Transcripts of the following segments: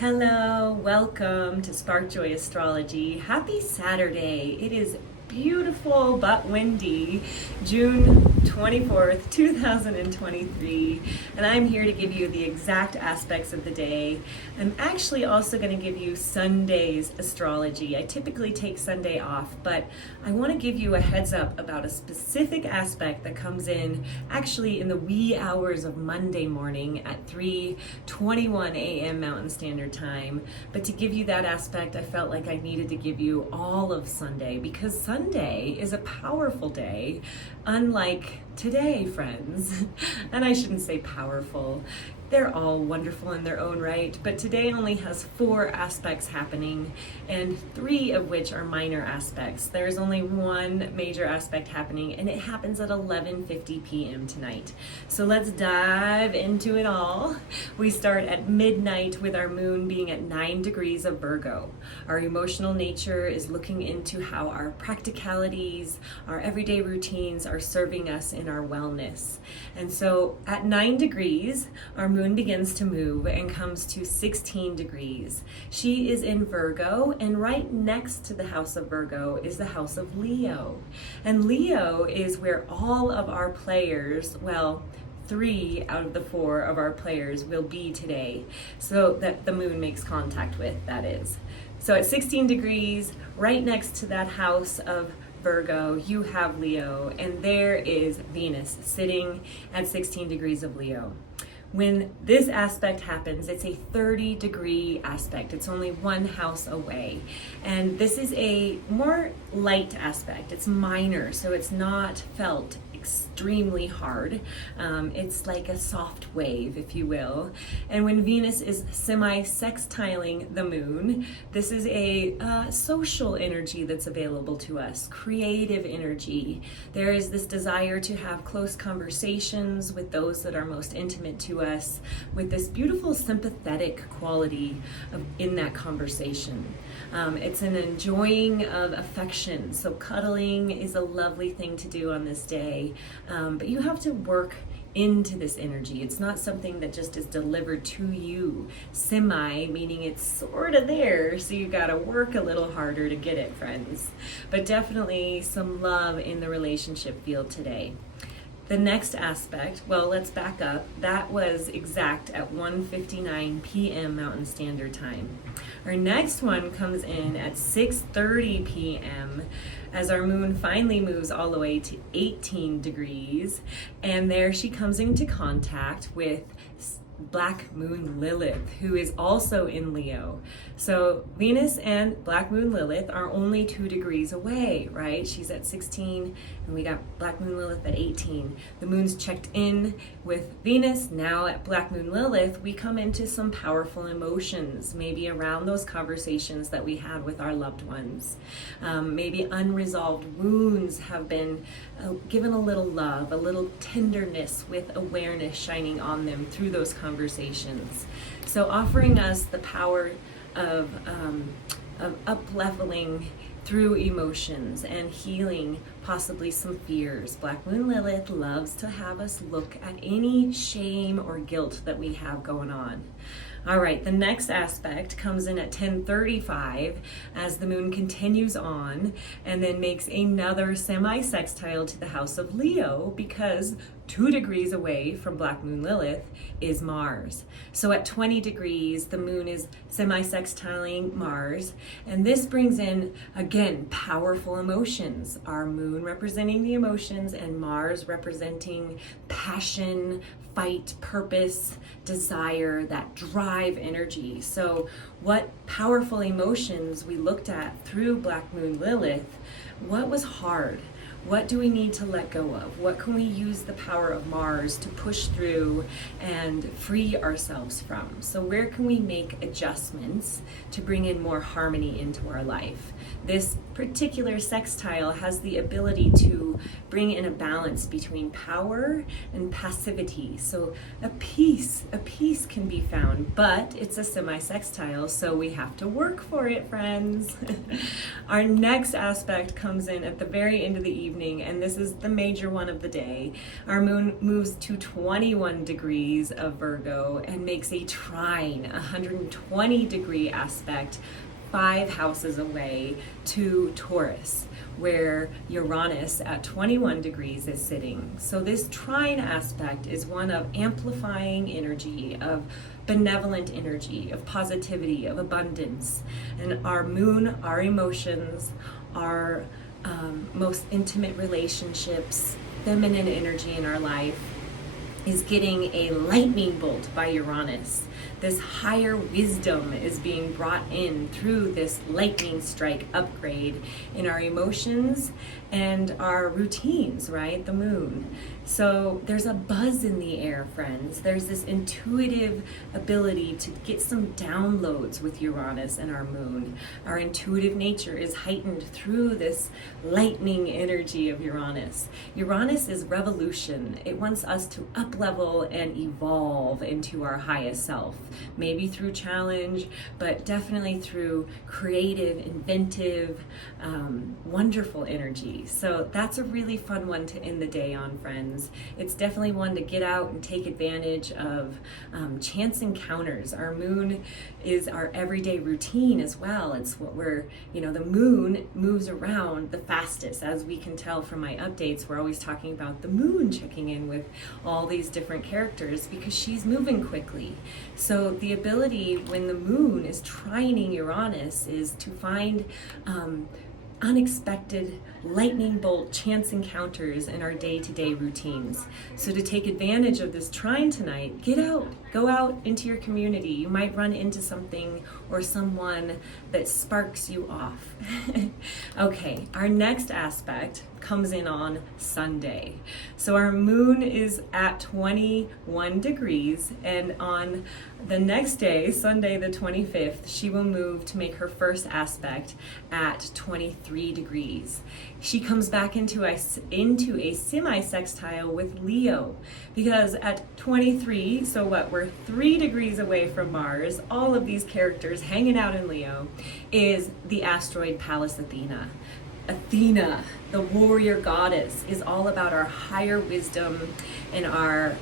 Hello, welcome to Spark Joy Astrology. Happy Saturday. It is beautiful but windy, June 24th, 2023, and I'm here to give you the exact aspects of the day. I'm actually also going to give you Sunday's astrology. I typically take Sunday off, but I want to give you a heads up about a specific aspect that comes in actually in the wee hours of Monday morning at 3:21 a.m. Mountain Standard Time. But to give you that aspect, I felt like I needed to give you all of Sunday, because Sunday is a powerful day, unlike today, friends. And I shouldn't say powerful. They're all wonderful in their own right, but today only has 4 aspects happening, and 3 of which are minor aspects. There's only one major aspect happening, and it happens at 11:50 p.m. tonight. So let's dive into it all. We start at midnight with our moon being at 9 degrees of Virgo. Our emotional nature is looking into how our practicalities, our everyday routines are serving us in our wellness. And so at 9 degrees, our moon begins to move and comes to 16 degrees. She is in Virgo, and right next to the house of Virgo is the house of Leo. And Leo is where all of our players, well, 3 out of the 4 of our players will be today, so that the moon makes contact with, that is. So at 16 degrees, right next to that house of Virgo, you have Leo, and there is Venus sitting at 16 degrees of Leo. When this aspect happens, it's a 30-degree aspect. It's only 1 house away. And this is a more light aspect. It's minor, so it's not felt extremely hard. It's like a soft wave, if you will. And when Venus is semi-sextiling the moon, this is a social energy that's available to us, creative energy. There is this desire to have close conversations with those that are most intimate to us, with this beautiful sympathetic quality in that conversation. It's an enjoying of affection, so cuddling is a lovely thing to do on this day, but you have to work into this energy. It's not something that just is delivered to you. Semi, meaning it's sort of there, so you gotta work a little harder to get it, friends. But definitely some love in the relationship field today. The next aspect, well, let's back up. That was exact at 1:59 p.m. Mountain Standard Time. Our next one comes in at 6:30 p.m. as our moon finally moves all the way to 18 degrees. And there she comes into contact with Black Moon Lilith, who is also in Leo. So Venus and Black Moon Lilith are only 2 degrees away, right? She's at 16 and we got Black Moon Lilith at 18. The moon's checked in with Venus. Now at Black Moon Lilith, we come into some powerful emotions, maybe around those conversations that we had with our loved ones. Maybe unresolved wounds have been given a little love, a little tenderness with awareness shining on them through those conversations. So offering us the power of up-leveling through emotions and healing possibly some fears. Black Moon Lilith loves to have us look at any shame or guilt that we have going on. All right, the next aspect comes in at 10:35 as the moon continues on and then makes another semi-sextile to the house of Leo, because 2 degrees away from Black Moon Lilith is Mars. So at 20 degrees, the moon is semi-sextiling Mars, and this brings in, again, powerful emotions. Our moon representing the emotions and Mars representing passion, fight, purpose, desire, that drive energy. So what powerful emotions we looked at through Black Moon Lilith? What was hard? What do we need to let go of? What can we use the power of Mars to push through and free ourselves from? So where can we make adjustments to bring in more harmony into our life? This particular sextile has the ability to bring in a balance between power and passivity. So a peace can be found, but it's a semi-sextile, so we have to work for it, friends. Our next aspect comes in at the very end of the evening evening, and this is the major one of the day. Our moon moves to 21 degrees of Virgo and makes a trine, 120-degree aspect, 5 houses away to Taurus, where Uranus at 21 degrees is sitting. So this trine aspect is one of amplifying energy, of benevolent energy, of positivity, of abundance. And our moon, our emotions, our most intimate relationships, feminine energy in our life is getting a lightning bolt by Uranus. This higher wisdom is being brought in through this lightning strike upgrade in our emotions and our routines, right? The moon. So there's a buzz in the air, friends. There's this intuitive ability to get some downloads with Uranus and our moon. Our intuitive nature is heightened through this lightning energy of Uranus. Uranus is revolution. It wants us to up-level and evolve into our highest self. Maybe through challenge, but definitely through creative, inventive, wonderful energy. So that's a really fun one to end the day on, friends. It's definitely one to get out and take advantage of chance encounters. Our moon is our everyday routine as well. It's what we're, the moon moves around the fastest. As we can tell from my updates, we're always talking about the moon checking in with all these different characters because she's moving quickly. So the ability when the moon is trining Uranus is to find unexpected lightning bolt chance encounters in our day-to-day routines. So to take advantage of this trine tonight, get out, go out into your community. You might run into something or someone that sparks you off. Okay, our next aspect comes in on Sunday. So our moon is at 21 degrees, and on the next day, Sunday the 25th, she will move to make her first aspect at 23 degrees. She comes back into a semi-Sextile with Leo, because at 23, so what, we're 3 degrees away from Mars, all of these characters hanging out in Leo, is the asteroid Pallas Athena. Athena, the warrior goddess, is all about our higher wisdom and our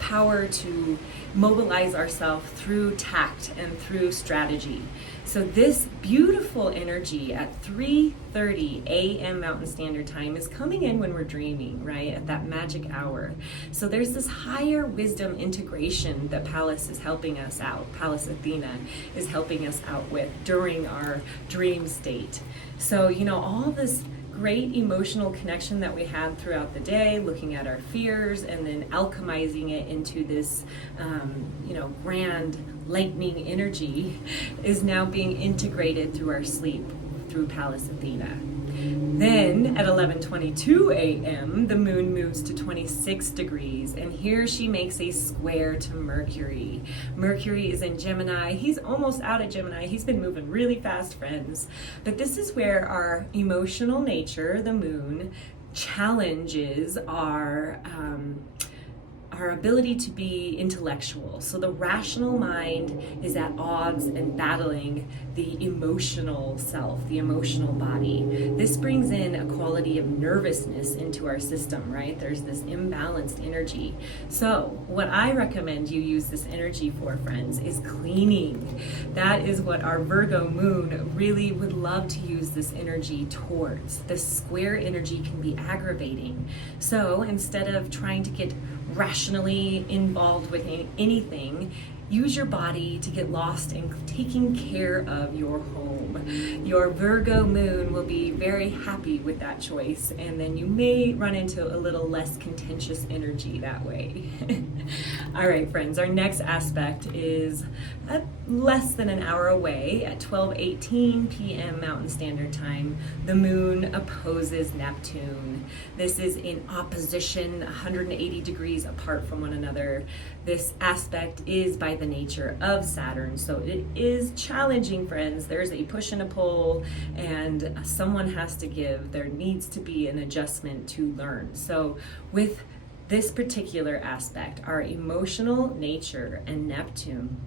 power to mobilize ourselves through tact and through strategy. So this beautiful energy at 3:30 a.m. Mountain Standard Time is coming in when we're dreaming, right? At that magic hour. So there's this higher wisdom integration that Pallas is helping us out. Pallas Athena is helping us out with during our dream state. So, all this great emotional connection that we had throughout the day, looking at our fears and then alchemizing it into this, grand lightning energy is now being integrated through our sleep through Pallas Athena. Then at 11:22 a.m., the moon moves to 26 degrees, and here she makes a square to Mercury. Mercury is in Gemini. He's almost out of Gemini. He's been moving really fast, friends. But this is where our emotional nature, the moon, challenges our ability to be intellectual. So the rational mind is at odds and battling the emotional self, the emotional body. This brings in a quality of nervousness into our system, right? There's this imbalanced energy. So what I recommend you use this energy for, friends, is cleaning. That is what our Virgo moon really would love to use this energy towards. The square energy can be aggravating. So instead of trying to get rationally involved with anything, use your body to get lost in taking care of your home. Your Virgo moon will be very happy with that choice, and then you may run into a little less contentious energy that way. All right, friends, our next aspect is less than an hour away at 12:18 p.m. Mountain Standard Time. The moon opposes Neptune. This is in opposition, 180 degrees apart from one another. This aspect is by the nature of Saturn, so it is challenging, friends. There's a push and a pull, and someone has to give. There needs to be an adjustment to learn. So with this particular aspect, our emotional nature and Neptune,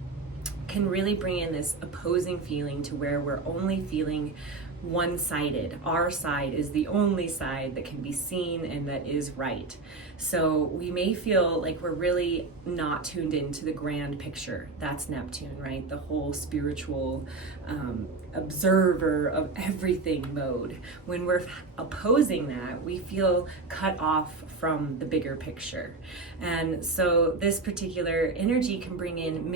can really bring in this opposing feeling to where we're only feeling one-sided. Our side is the only side that can be seen and that is right. So we may feel like we're really not tuned into the grand picture. That's Neptune, right? The whole spiritual observer of everything mode. When we're opposing that, we feel cut off from the bigger picture. And so this particular energy can bring in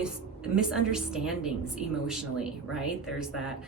misunderstandings emotionally, right? There's that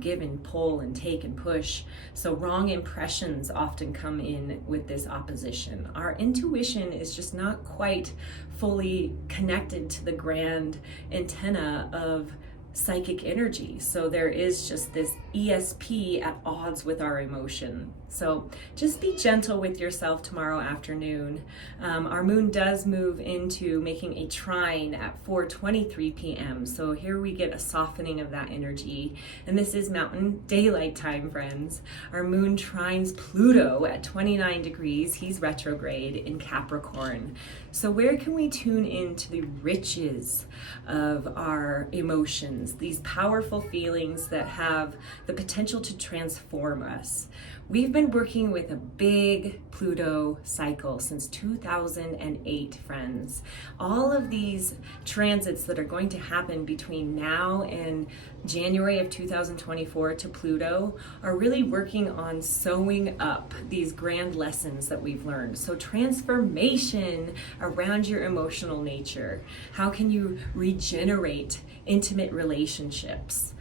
give and pull and take and push. So wrong impressions often come in with this opposition. Our intuition is just not quite fully connected to the grand antenna of psychic energy. So there is just this ESP at odds with our emotion. So just be gentle with yourself tomorrow afternoon. Our moon does move into making a trine at 4:23 p.m. So here we get a softening of that energy. And this is Mountain Daylight Time, friends. Our moon trines Pluto at 29 degrees. He's retrograde in Capricorn. So where can we tune into the riches of our emotions, these powerful feelings that have the potential to transform us? We've been working with a big Pluto cycle since 2008, friends. All of these transits that are going to happen between now and January of 2024 to Pluto are really working on sewing up these grand lessons that we've learned. So transformation around your emotional nature. How can you regenerate intimate relationships?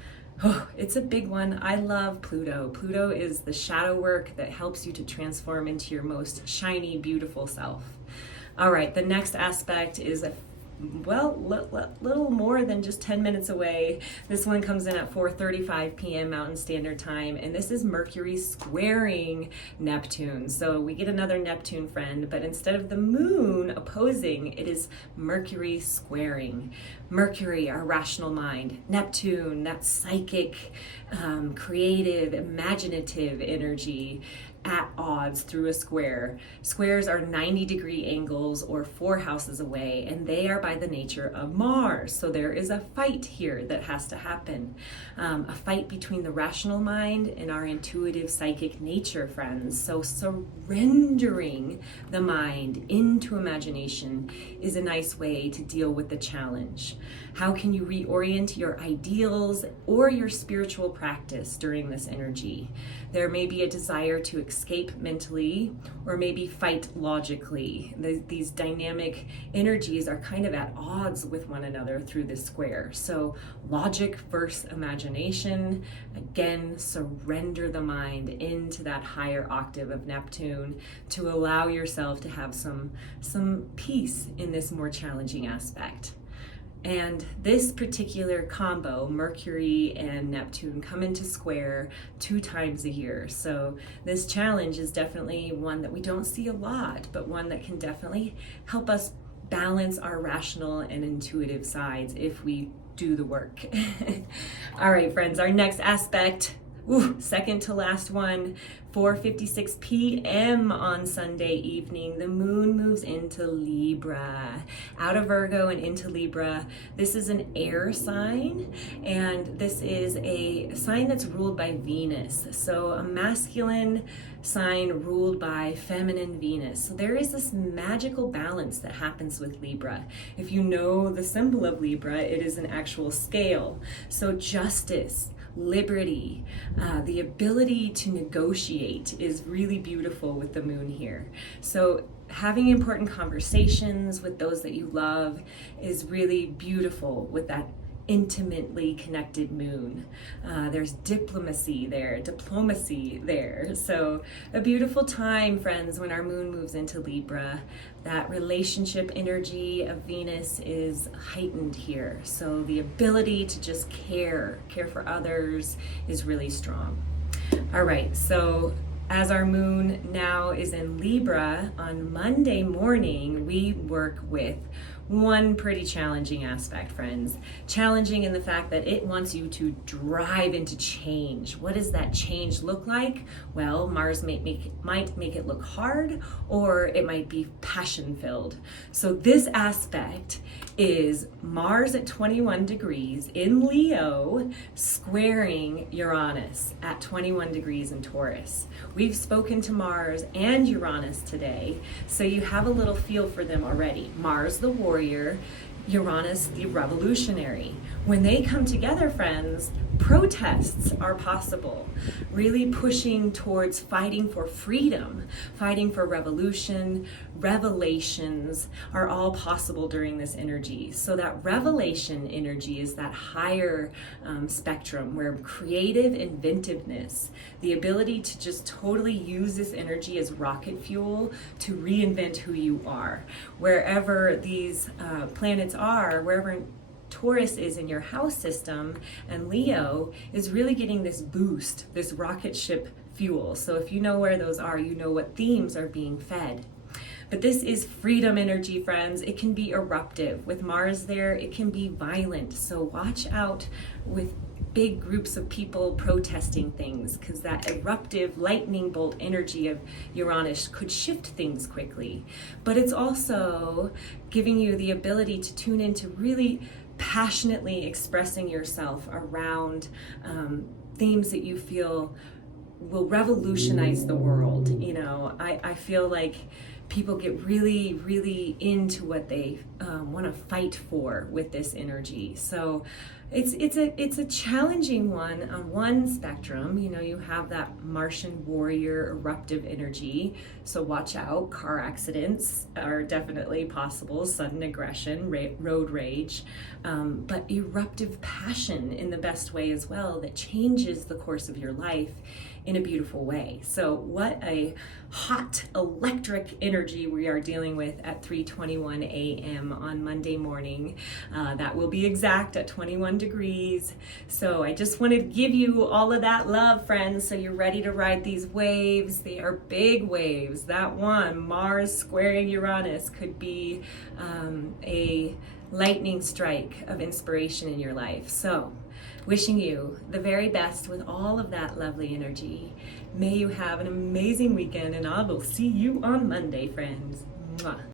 Oh, it's a big one. I love Pluto. Pluto is the shadow work that helps you to transform into your most shiny, beautiful self. All right, the next aspect is little more than just 10 minutes away. This one comes in at 4:35 p.m. Mountain Standard Time, and this is Mercury squaring Neptune. So we get another Neptune friend, but instead of the moon opposing, it is Mercury squaring. Mercury, our rational mind. Neptune, that psychic, creative, imaginative energy, at odds through a square. Squares are 90-degree angles or 4 houses away, and they are by the nature of Mars. So there is a fight here that has to happen. A fight between the rational mind and our intuitive psychic nature, friends. So surrendering the mind into imagination is a nice way to deal with the challenge. How can you reorient your ideals or your spiritual practice during this energy? There may be a desire to escape mentally or maybe fight logically. These dynamic energies are kind of at odds with one another through this square. So logic versus imagination. Again, surrender the mind into that higher octave of Neptune to allow yourself to have some peace in this more challenging aspect. And this particular combo, Mercury and Neptune, come into square 2 times a year. So this challenge is definitely one that we don't see a lot, but one that can definitely help us balance our rational and intuitive sides if we do the work. All right, friends, our next aspect, second to last one, 4:56 p.m. on Sunday evening, the moon moves into Libra, out of Virgo and into Libra. This is an air sign, and this is a sign that's ruled by Venus. So a masculine sign ruled by feminine Venus. So there is this magical balance that happens with Libra. If you know the symbol of Libra, it is an actual scale. So justice, liberty, the ability to negotiate is really beautiful with the moon here. So having important conversations with those that you love is really beautiful with that intimately connected moon. There's diplomacy there. So a beautiful time, friends, when our moon moves into Libra. That relationship energy of Venus is heightened here. So the ability to just care for others is really strong. All right, so as our moon now is in Libra, on Monday morning, we work with one pretty challenging aspect, friends. Challenging in the fact that it wants you to drive into change. What does that change look like? Well, Mars might make it look hard, or it might be passion-filled. So this aspect is Mars at 21 degrees in Leo, squaring Uranus at 21 degrees in Taurus. We've spoken to Mars and Uranus today, so you have a little feel for them already. Mars, the warrior, Uranus, the revolutionary. When they come together, friends, protests are possible. Really pushing towards fighting for freedom, fighting for revolution, revelations are all possible during this energy. So that revelation energy is that higher spectrum where creative inventiveness, the ability to just totally use this energy as rocket fuel to reinvent who you are. Wherever these planets are, wherever Taurus is in your house system, and Leo is really getting this boost, this rocket ship fuel. So if you know where those are, you know what themes are being fed. But this is freedom energy, friends. It can be eruptive. With Mars there, it can be violent. So watch out with big groups of people protesting things, because that eruptive lightning bolt energy of Uranus could shift things quickly. But it's also giving you the ability to tune into really passionately expressing yourself around themes that you feel will revolutionize the world. You know, I feel like people get really, really into what they want to fight for with this energy. So it's a challenging one on one spectrum. You know, you have that Martian warrior eruptive energy, so watch out. Car accidents are definitely possible, sudden aggression, road rage, but eruptive passion in the best way as well, that changes the course of your life in a beautiful way. So what a hot electric energy we are dealing with at 3:21 a.m. on Monday morning. That will be exact at 21 degrees. So I just wanted to give you all of that love, friends, so you're ready to ride these waves. They are big waves. That one, Mars squaring Uranus, could be a lightning strike of inspiration in your life. So wishing you the very best with all of that lovely energy. May you have an amazing weekend, and I will see you on Monday, friends. Mwah.